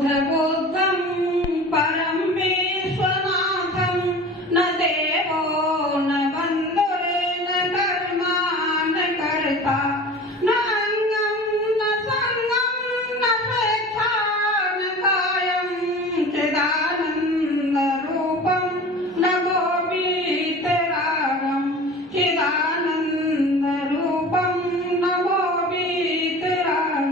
बुद्धं परं विश्वनाथं न देवो न बन्धुर्न कर्मा न कर्ता न अङ्गं न सङ्गं न स्वेच्छा न कायं चिदानन्दरूपं न गोवीतरागं चिदानन्दरूपं नमो वीतरागं।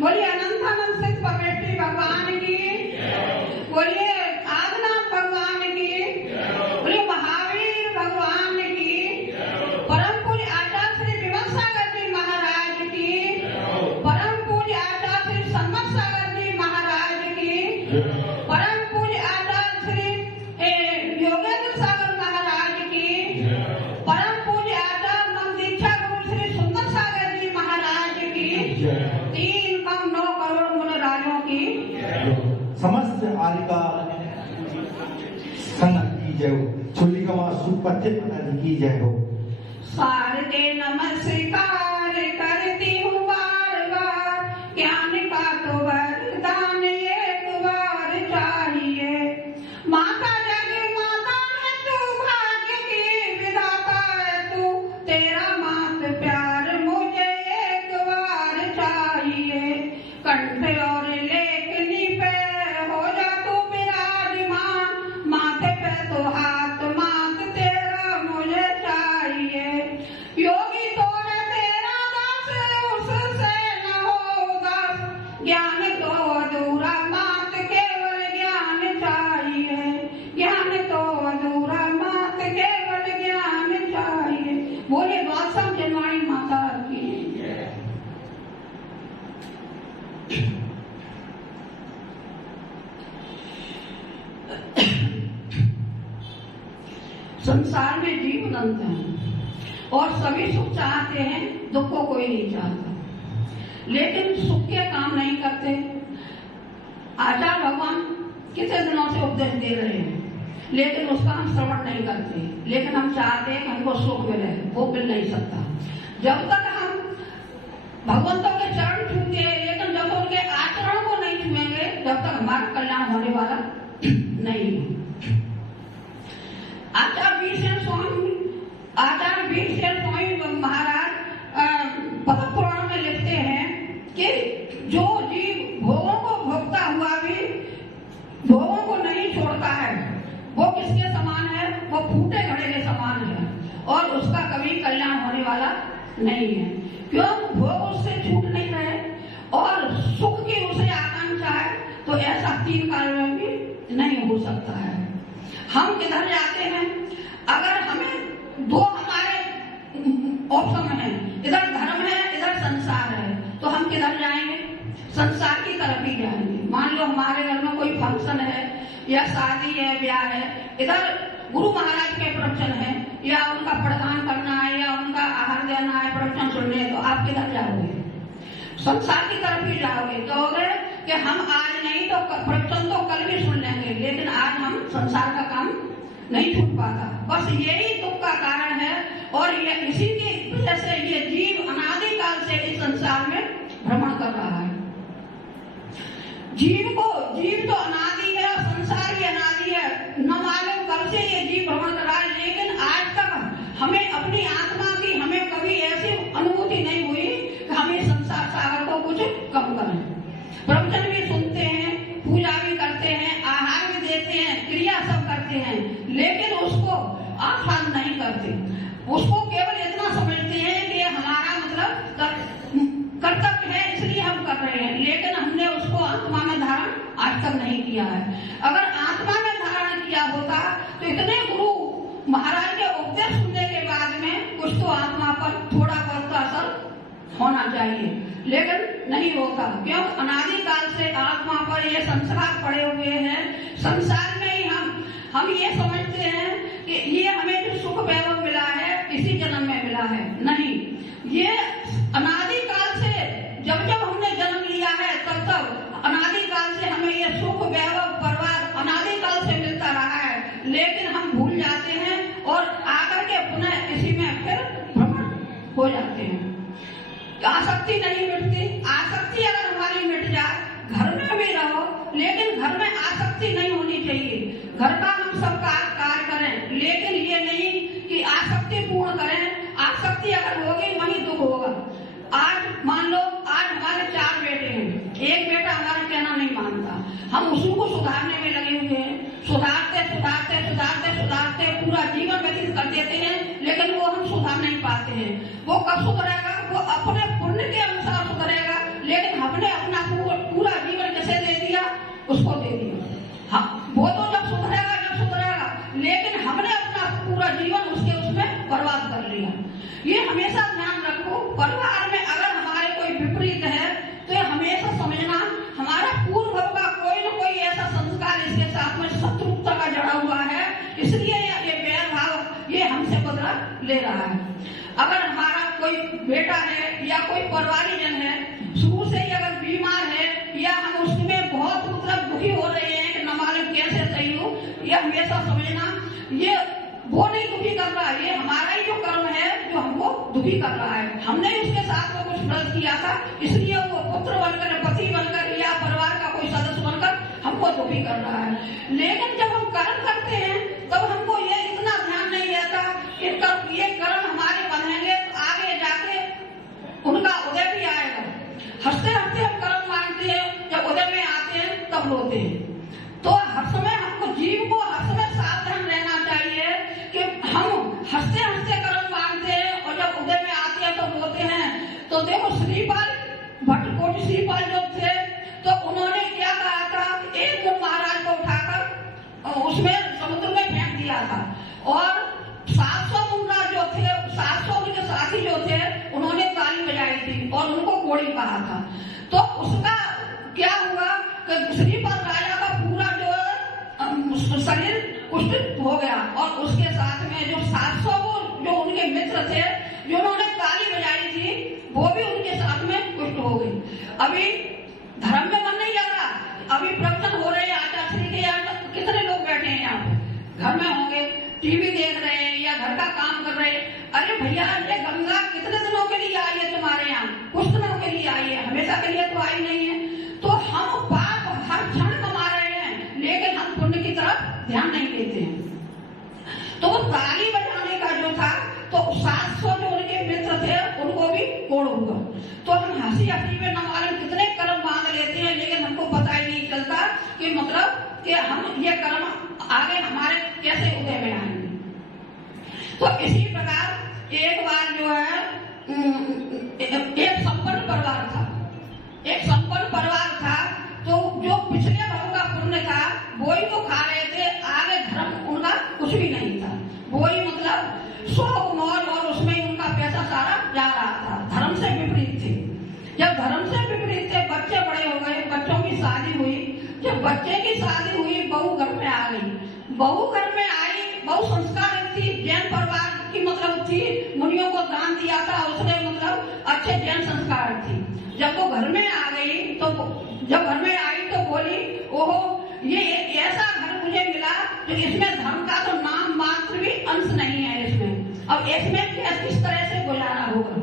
बोलिए अनंतानंद सिद्ध परमेश्वरी भगवान की, बोलिए आदिनाथ भगवान की, बोलिए महावीर भगवान की, परम पूज्य आचार्य श्री विमल सागर जी महाराज की, परम पूज्य आचार्य श्री सम्मत सागर जी महाराज की, परम पूज्य आचार्य श्री योगेंद्र सागर महाराज की, परम पूज्य आचार्य नव दीक्षा गुरु श्री सुंदर सागर जी महाराज की, 3 कम 9 करोड़ मुन राजों की, समस्त आलिका संगत की जय हो। चुल्लिकमा सुपत्य आदि की जय हो। शारदे नमस्कार करती हूँ बार बार, ज्ञान का तो वरदान एक बार चाहिए। माता जग माता है तू, भाग्य की विधाता है तू, तेरा मात प्यार मुझे एक बार चाहिए। कंठ और लेखनी पे हो जा तू विराजमान, माथे पे तो हाथ माथ तेरा मुझे चाहिए। योगी तो है तेरा दास, उससे न हो उदास, ज्ञान तो अधूरा मात केवल ज्ञान चाहिए, ज्ञान तो अधूरा मात केवल ज्ञान चाहिए। बोलिए द्वादशम जनवाणी माता की। संसार में जीव अनंत हैं और सभी सुख चाहते हैं, दुख को कोई नहीं चाहता, लेकिन सुख के काम नहीं करते। आचार्य भगवान कितने दिनों से उपदेश दे रहे हैं, लेकिन उसका हम श्रवण नहीं करते। लेकिन हम चाहते हैं कि हमको सुख मिले, वो मिल नहीं सकता जब तक हम भगवंतों के चरण छूते, लेकिन जब तक उनके आचरण को नहीं छुएंगे, जब तक हमारा कल्याण होने वाला नहीं है। आचार्य वीरसेन स्वामी महाराज पद्म पुराण में लिखते हैं कि जो जीव भोगों को भोगता हुआ भी भोगों को नहीं छोड़ता है, वो किसके समान है? वो फूटे घड़े के समान है और उसका कभी कल्याण होने वाला नहीं है। क्यों? भोग उससे छूट नहीं रहे और सुख की उसे आकांक्षा है, तो ऐसा 3 काल में भी नहीं हो सकता है। हम किधर जाते हैं? अगर हमें 2 हमारे ऑप्शन है, इधर धर्म है, इधर संसार है, तो हम किधर जाएंगे? संसार की तरफ ही जाएंगे। मान लो हमारे घर में कोई फंक्शन है या शादी है, ब्याह है, इधर गुरु महाराज के प्रवचन है या उनका प्रदान करना है या उनका आहार देना है, प्रवचन सुनने, तो आप किधर जाओगे? संसार की तरफ ही जाओगे। कहोगे कि हम आज नहीं तो प्रवचन तो कल भी सुन लेंगे, लेकिन आज हम संसार का काम नहीं छूट पाता। बस यही दुख का कारण है और ये इसी की वजह से ये जीव अनादिकाल से इस संसार में भ्रमण कर रहा है। जीव तो अनादि है और संसार भी अनादि है, न मालूम कब से ये जीव भ्रमण कर रहा है, लेकिन आज तक हमें अपनी आत्मा की हमें कभी ऐसी अनुभूति नहीं हुई कि हम इस संसार सागर को कुछ कम करें। प्रवचन भी सुनते हैं, पूजा भी करते हैं, आहार भी देते हैं, क्रिया सब करते हैं, लेकिन उसको आसान नहीं करते। उसको केवल इतना समझते हैं कि हमारा मतलब कर्तव्य है, इसलिए हम कर रहे हैं, लेकिन हमने उसको आत्मा में धारण आज तक नहीं किया है। अगर आत्मा में धारण किया होता तो इतने गुरु महाराज के उपदेश सुनने के बाद में कुछ तो आत्मा पर थोड़ा बहुत असर होना चाहिए, लेकिन नहीं होता। क्यों? अनादिकाल से आत्मा पर ये संस्कार पड़े हुए हैं। संसार में ही हम ये समझते हैं कि ये हमें जो सुख वैभव मिला है इसी जन्म में मिला है। नहीं, ये अनादिकाल से जब हमने जन्म लिया है तब अनादिकाल से हमें ये सुख वैभव परिवार अनादिकाल से मिलता रहा है, लेकिन हम भूल जाते हैं और आकर के पुनः इसी में फिर भ्रमण हो जाते हैं। आसक्ति नहीं मिटती। आसक्ति अगर हमारी मिट जाए, घर में भी रहो घर का हम सब कार्य करें, लेकिन ये नहीं कि आसक्ति पूर्ण करें। आसक्ति अगर होगी वही दुख होगा। आज मान लो आज हमारे 4 बेटे हैं, एक बेटा हमारा कहना नहीं मानता, हम उसी को सुधारने में लगे हुए हैं, सुधारते सुधारते सुधारते सुधारते पूरा जीवन व्यतीत कर देते हैं, लेकिन वो हम सुधार नहीं पाते हैं। वो कब सुधरेगा? वो अपने पुण्य के अनुसार सुधरेगा, लेकिन हमने अपना पूरा जीवन कैसे दे दिया? उसको दे दिया। हाँ, वो तो जब सुधरेगा लेकिन हमने अपना पूरा जीवन उसमें बर्बाद कर लिया। ये हमेशा ध्यान रखो, परिवार में अगर हमारे कोई विपरीत है तो ये हमेशा समझना हमारा पूर्व का कोई न कोई ऐसा संस्कार इसके साथ में शत्रुता का जड़ा हुआ है, इसलिए ये बैर भाव ये हमसे बदला ले रहा है। अगर हमारा कोई बेटा है या कोई परिवारजन है शुरू से ही अगर बीमार है या हम उसमें बहुत दुखी हो रहे हैं कि न मालूम कैसे सही हो, ये हमेशा समझना ये वो नहीं दुखी कर रहा है, ये हमारा ही जो कर्म है जो हमको दुखी कर रहा है। हमने उसके साथ में कुछ गलत किया था, इसलिए वो पुत्र बनकर, पति बनकर या परिवार का कोई सदस्य बनकर हमको दुखी कर रहा है। लेकिन जब हम कर्म करते हैं तब हमको ये इतना ध्यान नहीं रहता कि ये कर्म हमारे बनेंगे तो आगे जाके उनका उदय भी आएगा। हंसते हंसते हम कर्म मानते हैं, जब उदय में आते हैं तब रोते हैं। तो हर समय हमको जीव को हर समय सावधान रहना चाहिए कि हम हंसते हंसते कर्म मानते हैं और जब उदय में आते हैं तो रोते हैं। तो देखो श्रीपाल भट्टकोटी श्रीपाल जो थे तो उन्होंने क्या कहा था, एक दिन महाराज को उठाकर उसमें समुद्र में फेंक दिया था और 700 मुंडा जो थे, 700 उनके साथी जो थे उन्होंने ताली बजाई थी और उनको कोड़ी कहा था। तो उसका क्या हुआ कि श्रीपाल राजा का पूरा जो शरीर कुष्ठ हो गया और उसके साथ में जो 700 जो उनके मित्र थे जिन्होंने ताली बजाई थी वो भी उनके साथ में कुष्ठ हो गई। अभी धर्म में मन नहीं लग रहा, अभी प्रवचन हो रहे हैं आचार्य के, यहाँ कितने लोग बैठे हैं यहाँ पे घर में होंगे, टीवी देख रहे हैं या घर का काम कर रहे हैं। अरे भैया ये गंगा कितने दिनों के लिए आई है तुम्हारे यहाँ? कुछ दिनों के लिए आई है, हमेशा के लिए तो आई नहीं है। तो हम पाप हर क्षण कमा रहे हैं लेकिन हम पुण्य की तरफ ध्यान नहीं देते हैं। तो वो ताली बजाने का जो था तो 700 जो उनके मित्र थे उनको भी कोड़ हुआ। तो हम हंसी हंसी में न मालूम कितने कर्म बांध लेते हैं, लेकिन हमको पता ही नहीं चलता कि मतलब कि हम ये कर्म आगे हमारे कैसे उदय में आएंगे। तो इसी प्रकार एक बार जो है एक संपन्न परिवार था, एक संपन्न परिवार था तो जो पिछले भाव का पुण्य था वो ही तो खा रहे थे, आगे धर्म उनका कुछ भी नहीं था। वो ही मतलब शौक मौज और उसमें उनका पैसा सारा जा रहा था, धर्म से विपरीत थे। जब धर्म से विपरीत थे, बच्चे बड़े हो गए, बच्चों की शादी हुई। जब बच्चे की शादी हुई बहू घर में आ गई। बहू घर में आई, बहू संस्कार थी, जैन परिवार की मतलब थी, मुनियों को दान दिया था उसने, मतलब अच्छे जैन संस्कार थी। जब वो घर में आ गई तो जब घर में आई तो बोली ओहो ये ऐसा घर मुझे मिला तो इसमें धर्म का तो नाम मात्र भी अंश नहीं है इसमें। अब इसमें किस तरह से गुजारा होगा?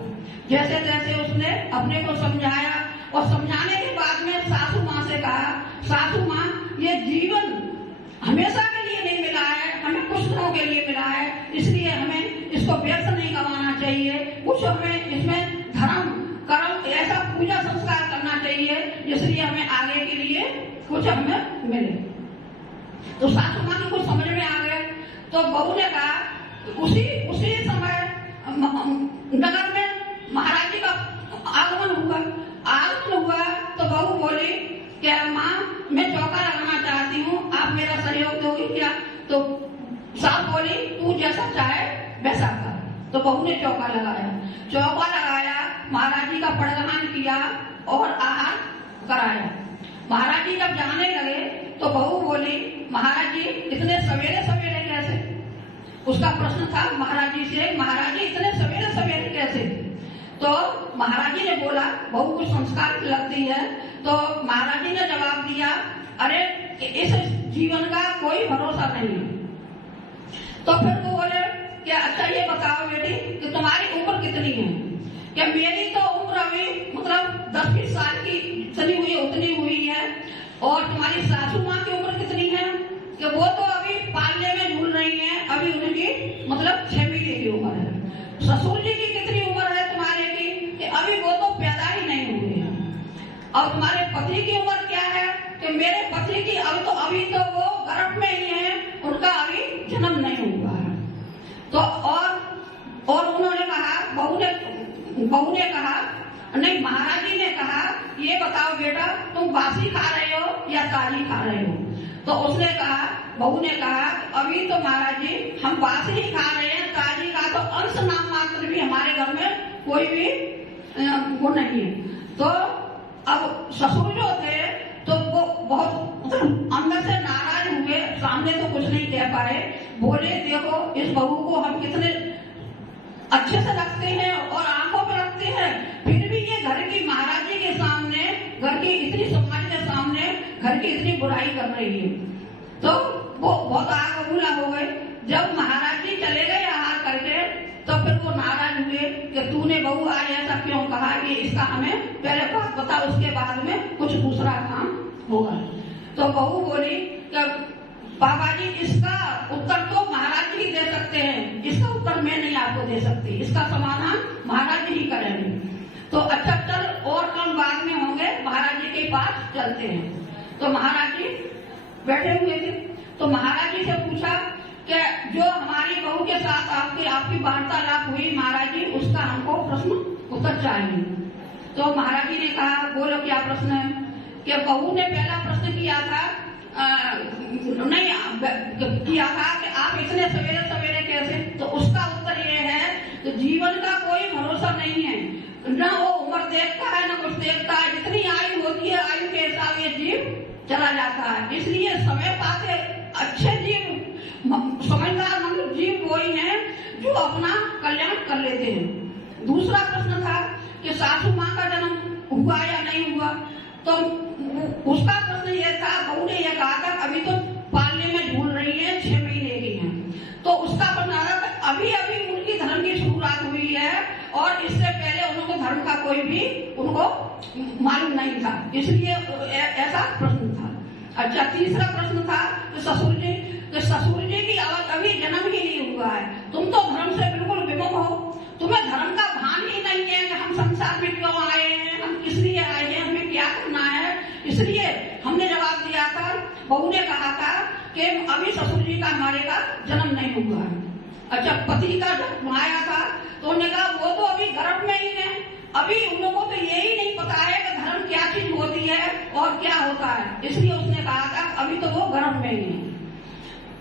जैसे तैसे उसने अपने को समझाया और समझाने के बाद में सासू माँ से कहा, सासू माँ ये जीवन हमेशा के लिए नहीं मिला है, हमें कुछ दिनों के लिए मिला है, इसलिए हमें इसको व्यर्थ नहीं गंवाना चाहिए। कुछ हमें इसमें धर्म कर्म ऐसा पूजा संस्कार करना चाहिए इसलिए हमें आगे के लिए कुछ हमें मिले। तो सासू माँ को कुछ समझ में आ गया। तो बहू ने कहा उसी समय नगर में महाराज जी का आगमन हुआ तो बहू बोली क्या माँ मैं चौका लगाना चाहती हूँ, आप मेरा सहयोग दोगी क्या? तो सास बोली तू जैसा चाहे वैसा कर। तो बहू ने चौका लगाया, महाराज जी का पड़ग्रहण किया और आहार कराया। महाराज जी जब जाने लगे तो बहू बोली महाराज जी इतने सवेरे सवेरे कैसे? उसका प्रश्न था महाराज जी से, महाराज जी इतने सवेरे सवेरे कैसे? तो महाराज जी ने बोला बहू कुछ संस्कार की लगती है। तो महाराज जी ने जवाब दिया अरे इस जीवन का कोई भरोसा नहीं है। तो फिर वो बोले कि अच्छा ये बताओ बेटी कि तुम्हारी उम्र कितनी है? कि मेरी तो उम्र अभी मतलब 10-20 साल की चली हुई उतनी हुई है। और तुम्हारी सासू माँ की उम्र कितनी है? कि वो तो अभी मतलब 6 महीने की उम्र है। ससुर जी की कितनी उम्र है तुम्हारे की कि अभी वो तो पैदा ही नहीं हुए हैं। और तुम्हारे पति की उम्र क्या है कि मेरे पति की अभी तो वो गर्भ में ही है, उनका अभी जन्म नहीं हुआ है। तो और उन्होंने कहा, बहू ने कहा, नहीं महाराज जी ने कहा, ये बताओ बेटा तुम बासी खा रहे हो या ताजी खा रहे हो? तो उसने कहा, बहू ने कहा, अभी तो महाराज जी हम बासी ही खा रहे हैं, ताजी का तो अंश नाम मात्र भी हमारे घर में कोई भी वो नहीं है। तो अब ससुर जो थे तो वो बहुत अंदर से नाराज हुए, सामने तो कुछ नहीं कह पाए। बोले देखो इस बहू को हम कितने अच्छे से रखते हैं और आंखों पे रखते हैं, फिर भी ये घर की महाराज जी के सामने, घर की इतनी समाज के सामने घर की इतनी बुराई कर रही है। तो वो बहुत आग बबूला हो गए। जब महाराज जी चले गए आहार करके तो फिर वो नाराज हुए कि तूने बहू आज ऐसा क्यों कहा, कि इसका हमें पहले बात बता, उसके बाद में कुछ दूसरा काम होगा। तो बहू बोली कि बाबा जी इसका उत्तर तो महाराज जी ही दे सकते हैं, इसका उत्तर मैं नहीं आपको दे सकती, इसका समाधान महाराज जी ही करेंगे। तो अच्छा चल और काम बाद में होंगे, महाराज जी के पास चलते हैं। तो महाराज जी बैठे हुए थे। तो महाराज जी से पूछा कि जो हमारी बहू के साथ आपकी वार्तालाप हुई महाराज जी, उसका हमको प्रश्न उत्तर चाहिए। तो महाराज जी ने कहा, बोलो क्या प्रश्न है? कि बहू ने पहला प्रश्न किया था कि आप इतने सवेरे सवेरे कैसे? तो उसका उत्तर ये है कि जीवन का कोई भरोसा नहीं है, न वो उम्र देखता है न कुछ देखता है, जितनी आयु होती है आयु के हिसाब ये जीव चला जाता है। इसलिए समय पाके अच्छे जीव, समझदार मनुष्य जीव वही हैं जो अपना कल्याण कर लेते हैं। दूसरा प्रश्न था कि सासू माँ का जन्म हुआ या नहीं हुआ? तो उसका प्रश्न ये था, बहू ने यह कहा था अभी तो पालने में झूल रही है, 6 महीने की है। तो उसका प्रश्न आ रहा था अभी अभी उनकी धर्म की शुरुआत हुई है और इससे पहले उनको धर्म का कोई भी उनको मालूम नहीं था, इसलिए ऐसा प्रश्न था। अच्छा तीसरा प्रश्न था कि ससुर जी की अभी जन्म ही नहीं हुआ है, तुम तो धर्म से बिल्कुल विमुख हो, तुम्हें धर्म का भान ही नहीं है कि हम संसार में क्यों आए हैं, हम किस लिए आए हैं, हमें क्या करना है। इसलिए हमने जवाब दिया था, बहू ने कहा था कि अभी ससुर जी का हमारे का जन्म नहीं हुआ है। अच्छा पति का जब आया था तो उन्होंने कहा वो तो अभी गर्भ में ही है, अभी उन लोगों को यही नहीं पता है कि धर्म क्या चीज होती है और क्या होता है, इसलिए उसने कहा था अभी तो वो गर्भ में ही है।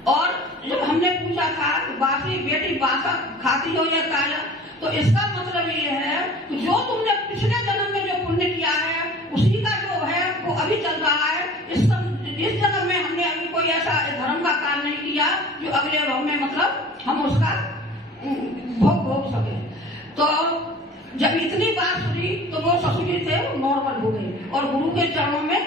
और जब हमने पूछा था बासी बेटी बासा खाती हो या ताजा, तो इसका मतलब ये है कि जो तुमने पिछले जन्म में जो पुण्य किया है उसी का जो है वो अभी चल रहा है। इस जन्म में हमने अभी कोई ऐसा धर्म का काम नहीं किया जो अगले जन्म में मतलब हम उसका भोग सके। तो जब इतनी बात सुनी तो वो ससुर जी थे नॉर्मल हो गए और गुरु के चरणों में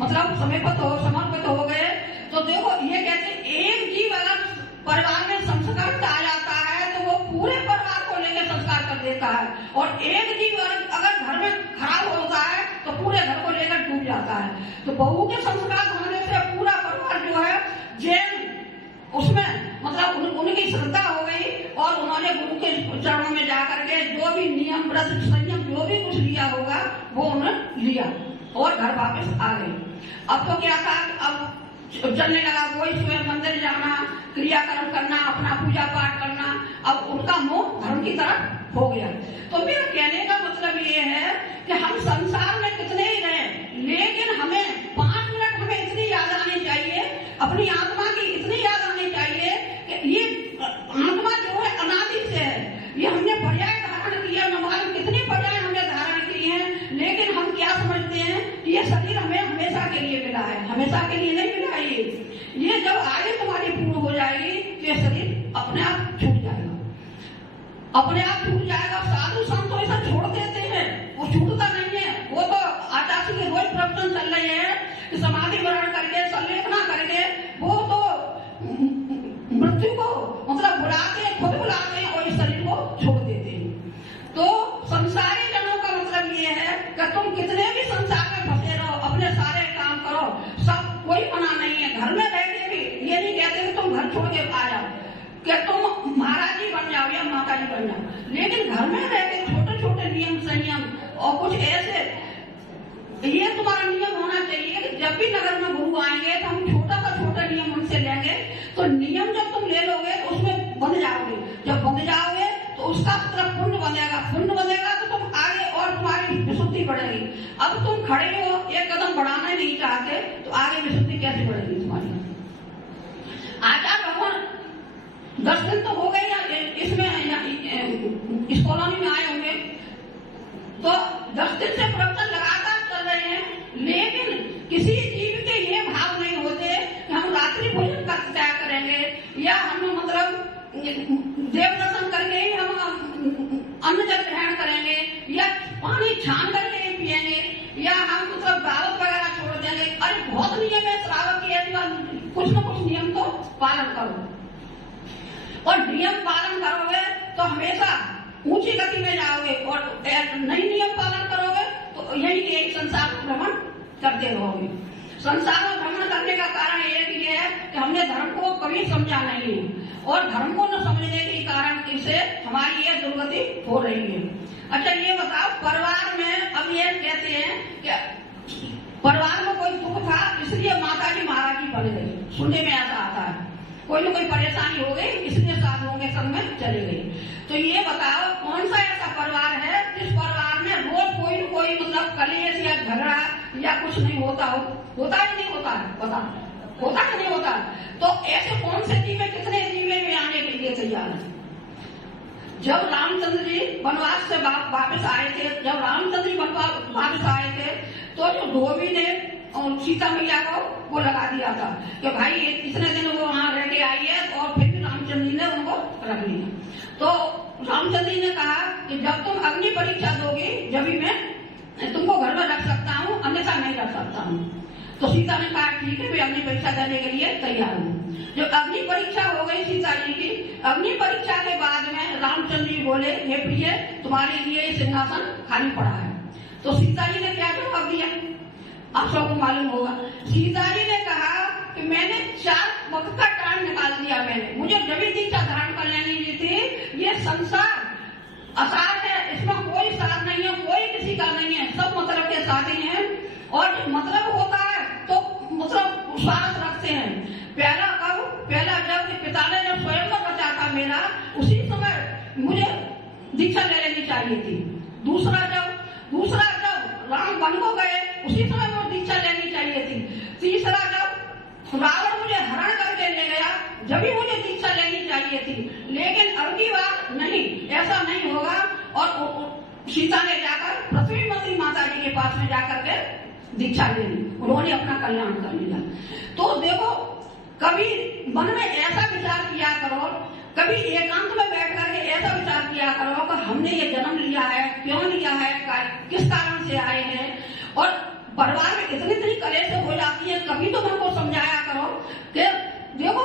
मतलब समर्पित हो गए। तो देखो ये कहते एक जीव अगर परिवार में संस्कार आ जाता है तो वो पूरे परिवार को लेकर संस्कार कर देता है, और एक जीव अगर घर में खराब होता है तो पूरे घर को लेकर डूब जाता है। तो बहू के संस्कार होने से पूरा परिवार जो है जैन उसमें मतलब उनकी श्रद्धा हो गई और उन्होंने गुरु के चरणों में जाकर के जो भी नियम व्रत संयम जो भी कुछ लिया होगा वो उन्होंने लिया और घर वापस आ गए। अब तो क्या था, अब चलने लगा वही स्वयं मंदिर जाना, क्रियाकर्म करना, अपना पूजा पाठ करना, अब उनका मोह धर्म की तरफ हो गया। तो मेरा कहने का मतलब ये है कि हम संसार में कितने ही रहे, लेकिन हमें 5 मिनट हमें इतनी याद आनी चाहिए, अपनी आत्मा की इतनी याद आनी चाहिए कि ये आत्मा जो है अनादि से है, ये हमने पर्याय धारण किया, न मालूम कितने पर्याय हमने धारण किए हैं, लेकिन हम क्या समझते हैं कि ये शरीर हमें हमेशा के लिए मिला है, हमेशा के लिए नहीं मिला। ये जब आयु तुम्हारी पूर्ण हो जाएगी तो ये शरीर अपने आप छूट जाएगा, अपने आप छूट जाएगा। साधु संत तो ऐसा छोड़ देते हैं, वो छूटता नहीं है। वो तो आचार्य के रोज प्रवचन चल रहे हैं कि समाधि ग्रहण करके संलेखना करके वो तो मृत्यु को मतलब बुलाते हैं, खुद बुलाते हैं और इस शरीर को छोड़ देते हैं। तो संसारी जनों का मतलब ये है कि तुम कितने भी संसार में फंसे रहो, अपने सारे काम करो, सब कोई मना नहीं है। घर में रह के भी ये नहीं कहते कि तुम घर छोड़ के आ जाओ, कि तुम महाराज में रह के छोटे छोटे नियम संयम और कुछ ऐसे, ये तुम्हारा नियम होना चाहिए कि जब भी नगर में गुरु आएंगे तो हम छोटा नियम उनसे लेंगे। तो नियम जब तुम ले लोगे तो उसमें बंध जाओगे, जब बंध जाओगे तो उसका मतलब पुण्य बनेगा तो तुम आगे और तुम्हारी विशुद्धि बढ़ेगी। अब तुम खड़े हो, एक कदम बढ़ाना ही नहीं चाहते तो आगे विशुद्धि कैसे बढ़ेगी तुम्हारी? आचार्य भगवान 10 दिन तो हो गए इसमें इस कॉलोनी में आए होंगे, तो 10 दिन से प्रवचन लगातार चल रहे हैं, लेकिन किसी जीव के ये भाव नहीं होते कि हम रात्रि भोजन का त्याग करेंगे या हम मतलब देव दर्शन करके ही हम अन्न जल ग्रहण करेंगे या पानी छान करके ही पिएंगे या हम मतलब दावत वगैरह छोड़ देंगे। अरे बहुत नियम है श्रावक की, कुछ न कुछ नियम तो पालन करो, और नियम पालन करोगे तो हमेशा ऊंची गति में जाओगे, और नहीं नियम पालन करोगे तो यही संसार भ्रमण करते रहोगे। संसार में भ्रमण करने का कारण ये है कि हमने धर्म को कभी समझा नहीं है, और धर्म को न समझने के कारण से हमारी ये दुर्गति हो रही है। अच्छा ये बताओ, परिवार में अब ये कहते हैं कि परिवार में कोई दुख था इसलिए माता जी महाराज जी बन गई, सुनने में ऐसा आता है, कोई न कोई परेशानी हो गई इसलिए साधुओं के संग में चली गई। तो ये बताओ कौन सा ऐसा परिवार है जिस परिवार में रोज कोई न कोई मतलब कलेश या झगड़ा या कुछ नहीं होता हो? होता ही नहीं होता है, पता होता कि नहीं होता? तो ऐसे कौन से जीव, कितने जीव में आने के लिए तैयार है? जब रामचंद्र जी वनवास से वापस आए थे, तो जो धोबी ने और सीता मैया को वो लगा दिया था कि भाई इतने दिन वो वहां रह के आई है, और फिर रामचंद्र जी ने उनको रख लिया। तो रामचंद्र जी ने कहा कि जब तुम अग्नि परीक्षा दोगे जब भी मैं तुमको घर में रख सकता हूँ, अन्यथा नहीं रख सकता हूँ। तो सीता ने कहा ठीक है, मैं अग्नि परीक्षा देने के लिए तैयार हूँ। जब अग्नि परीक्षा हो गई सीता जी की, अग्नि परीक्षा के बाद में रामचंद्र जी बोले हे प्रिय, तुम्हारे लिए सिंहासन खाली पड़ा है। तो सीता जी ने क्या जवाब दिया आप सबको मालूम होगा। सीता जी ने कहा कि मैंने 4 वक्त का टाइम निकाल दिया, मुझे जब दीक्षा धारण कर लेनी थी। ये संसार असार है, इसमें कोई साथ नहीं है, कोई किसी का नहीं है, सब मतलब के साथी हैं, और मतलब होता है तो मतलब विश्वास रखते हैं। पहला जब पिता ने जब स्वयं में बचा था मेरा, उसी समय मुझे दीक्षा ले लेनी चाहिए थी। दूसरा जब राम वन को गए, उसी समय मुझे दीक्षा लेनी चाहिए थी। तीसरा जब रावण मुझे हरण करके ले गया, जब भी मुझे दीक्षा लेनी चाहिए थी। लेकिन अब की बात नहीं, ऐसा नहीं होगा। और सीता ने जाकर पृथ्वी मंत्री माता जी के पास में जाकर के दीक्षा ले ली, उन्होंने अपना कल्याण कर लिया। तो देखो, कभी मन में ऐसा विचार किया करो, कभी एकांत में बैठ करके ऐसा विचार किया करो कि हमने ये जन्म लिया है, क्यों लिया है, किस कारण से आए हैं। और परिवार में इतनी कलेश हो जाती है, कभी तो मन को समझाया करो कि देखो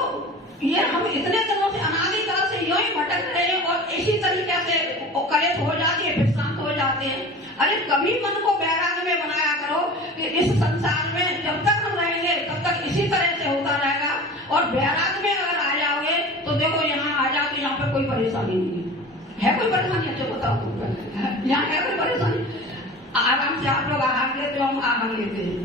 ये हम इतने दिनों से अनादिकाल से यूं ही भटक रहे हैं, और इसी तरीके से कलेश हो जाती है, फिर शांत हो जाते हैं। अरे कभी मन को वैराग्य में बनाया करो कि इस संसार में जब तक हम रहेंगे तब तक इसी तरह से होता रहेगा। और वैराग्य में अगर आ जाओगे तो देखो यहाँ आ जाओ तो यहाँ पे कोई परेशानी नहीं है। कोई परेशानी? अच्छा बताओ तुम, यहाँ है कोई परेशानी? आराम से आप लोग आहार लेते हो, हम आहार लेते हैं।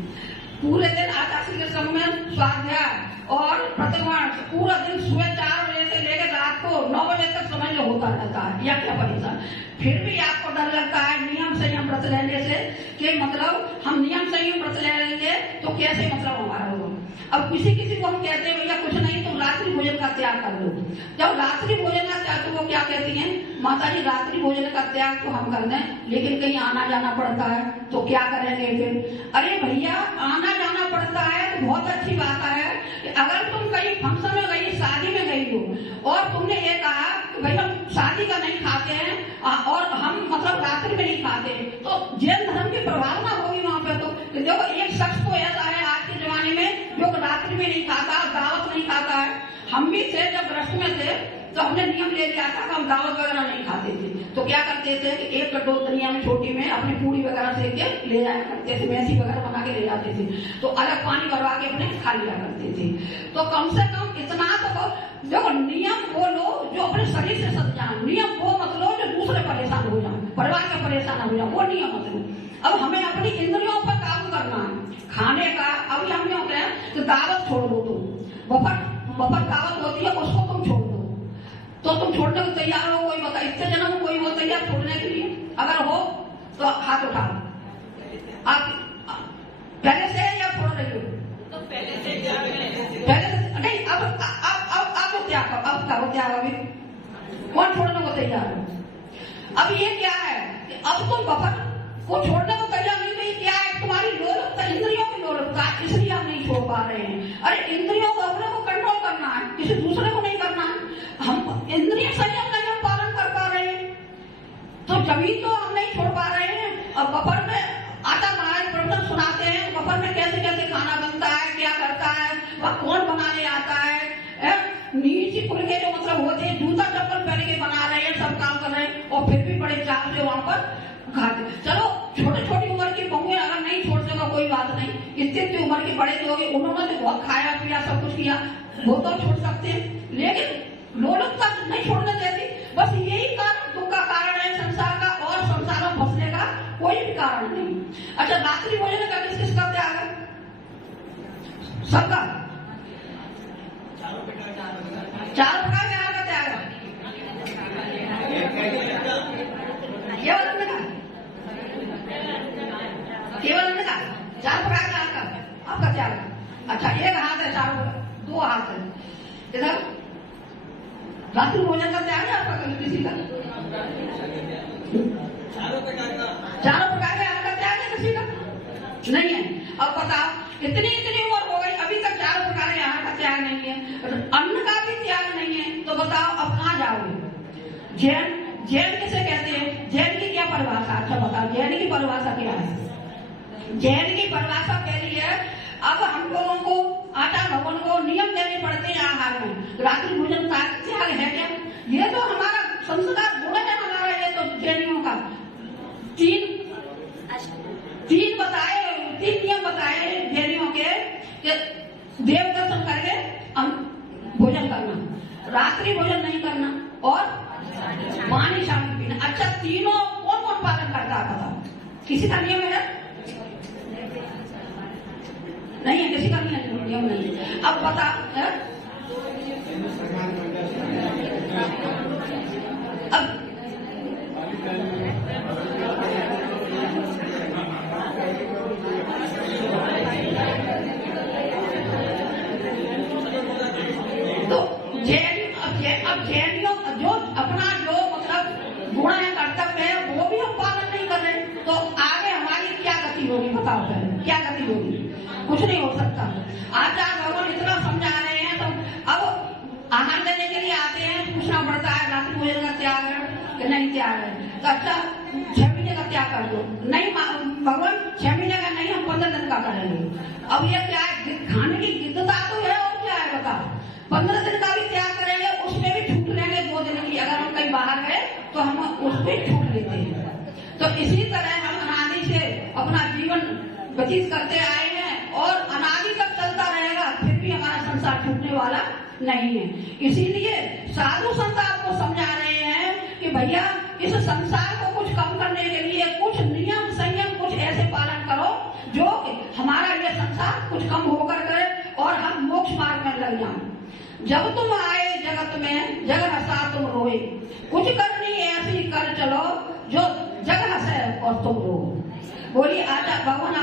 पूरे दिन आचार्य के संग में स्वाध्याय और प्रतिक्रमण, पूरा दिन सुबह 4 बजे से लेकर रात को 9 बजे तक समझ लो होता रहता है, या क्या परेशान? फिर भी आपको डर लगता है नियम संयम व्रत लेने से कि मतलब हम नियम संयम व्रत ले लेंगे तो कैसे मतलब हमारा होगा। अब किसी को हम कहते हैं भैया कुछ नहीं, तुम रात्रि भोजन का त्याग कर दो। जब रात्रि भोजन का त्याग, तो वो क्या कहती हैं, माता जी रात्रि भोजन का त्याग तो हम कर दें, लेकिन कहीं आना जाना पड़ता है तो क्या करेंगे फिर? अरे भैया आना जाना पड़ता है तो बहुत अच्छी बात है कि अगर तुम कहीं फंक्शन में गई, शादी में गई हो, और तुमने ये कहा कि भाई हम शादी का नहीं खाते हैं और हम मतलब रात्रि में नहीं खाते, तो जैन धर्म की प्रभावना होगी वहां पे। तो देखो एक शख्स तो ऐसा है आज के जमाने में जो रात्रि में नहीं खाता, दावत नहीं खाता है। हम भी थे जब ग्रस्त में थे तो हमने नियम ले लिया था कि हम दावत वगैरह नहीं खाते थे। तो क्या करते थे कि एक कटोरिया में छोटी में अपनी पूरी वगैरह सेक के ले जाया करते थे, मैसी वगैरह बना के ले जाते थे, तो अलग पानी भरवा के अपने खा लिया करते थे। तो कम से कम इतना तो देखो, नियम वो लो जो अपने शरीर से सद जान, नियम वो मत लो जो दूसरे परेशान हो परिवार के परेशान हो जाओ, वो नहीं है मतलब। अब हमें अपनी इंद्रियों पर काबू करना है। खाने का अभी हम क्यों कहें कि दावत छोड़ दो, तुम बफर दावत होती है उसको तुम छोड़ दो, तो तुम छोड़ने को तैयार हो? कोई बता, इतने जनों में कोई हो तैयार छोड़ने के लिए? अगर हो तो हाथ उठाओ। आप पहले से या छोड़ रही हो? तो पहले से नहीं, अब त्याग करो, अब करो त्याग। अभी कौन छोड़ने को तैयार है? अब ये क्या है कि अब तुम बफर को छोड़ने को तैयार नहीं, नहीं क्या है? तुम्हारी लोलुपता, इंद्रियों की लोलुपता, इसलिए हम नहीं छोड़ पा रहे हैं। अरे इंद्रियों को अपने को कंट्रोल करना है, किसी दूसरे को नहीं करना है। हम इंद्रिय संयम नहीं हम पालन कर पा रहे हैं, तो जभी तो हम नहीं छोड़ पा रहे हैं। और बफर में आता महाराज प्रवचन सुनाते हैं, बफर में कैसे कैसे खाना बनता है, क्या करता है, वह कौन बनाने आता है। नीचे खुल के जो मतलब होते हैं, जूता चप्पल पहन के बना रहे हैं, सब काम कर रहे हैं, और फिर भी बड़े चाव से वहां पर खाते। चलो छोटी छोटी उम्र की बहुएं अगर नहीं छोड़ सका कोई बात नहीं, इतनी उम्र के बड़े लोग उन्होंने तो बहुत खाया पिया सब कुछ किया, वो तो छोड़ सकते हैं, लेकिन लोलुपता नहीं छोड़ने देती। बस यही कारण दुख का कारण है संसार का, और संसार में फंसने का कोई भी कारण नहीं। अच्छा, रात्रि भोजन का किस किस का त्याग है? सबका चार प्रकार के आहार का त्याग है। केवल अन्न का, केवल अन्न का चार प्रकार के आहार का आपका त्याग है। अच्छा, एक हाथ है, चारों दो हाथ है इधर। रात्रि भोजन का त्याग है आपका कभी किसी का? चारों प्रकार के आहार का त्याग है किसी का? नहीं है। अब बताओ, इतनी उम्र हो गई, अभी तक चारों प्रकार के आहार का त्याग नहीं है, अन्न का भी त्याग नहीं है, तो बताओ अब कहाँ जाओगे? जैन किसे कहते हैं? जैन की क्या परिभाषा? अच्छा बताओ, जैन की परिभाषा क्या है? जैन की परिभाषा कह रही है, अब हम लोगों को आचार भवन को नियम देने पड़ते हैं आहार में। रात्रि भोजन का त्याग है क्या? ये तो हमारा संस्कार गुण है हमारा, ये तो जैनियों का तीन नियम बताए जैनियों के, देव दर्शन करके हम भोजन करना, रात्रि भोजन नहीं करना, और पानी शामी पीना। अच्छा, तीनों कौन कौन पालन करता है बताओ? किसी का नियम है? नहीं है, किसी का नियम नहीं है। अब बता, अब जैनियों जो अपना जो मतलब गुण है, कर्तव्य है, वो भी हम पालन नहीं कर रहे, तो आगे हमारी क्या गति होगी बताओ? क्या गति होगी? कुछ नहीं हो सकता। आचार्य भगवान इतना समझा रहे हैं, तो अब आहार देने के लिए आते हैं, पूछना पड़ता है रात्रि भोजन का त्याग है कि नहीं त्याग है? तो अच्छा 6 महीने का त्याग कर दो। नहीं भगवान 6 महीने का नहीं, हम 15 दिन का करेंगे। अब ये क्या है? खाने की गिद्धता तो है, और क्या है बताओ? 15 दिन का भी त्याग करेंगे, उसमें भी छूट लेंगे 2 दिन की। अगर हम कहीं बाहर गए तो हम उसमें छूट लेते हैं। तो इसी तरह हम अनादि से अपना जीवन व्यतीत करते आए हैं, और अनादि तक चलता रहेगा, फिर भी हमारा संसार छूटने वाला नहीं है। इसीलिए साधु संत आपको समझा रहे हैं कि भैया इस संसार को कुछ कम करने के लिए कुछ नियम संयम कुछ ऐसे पालन करो जो हमारा ये संसार कुछ कम होकर करे, और हम मोक्ष मार्ग में लग जाएं। जब तुम आए जगत में जग हंसा तुम रोए, कुछ करनी ऐसी कर चलो जो जग हंसे और तुम रो। बोलिए आचार्य भगवान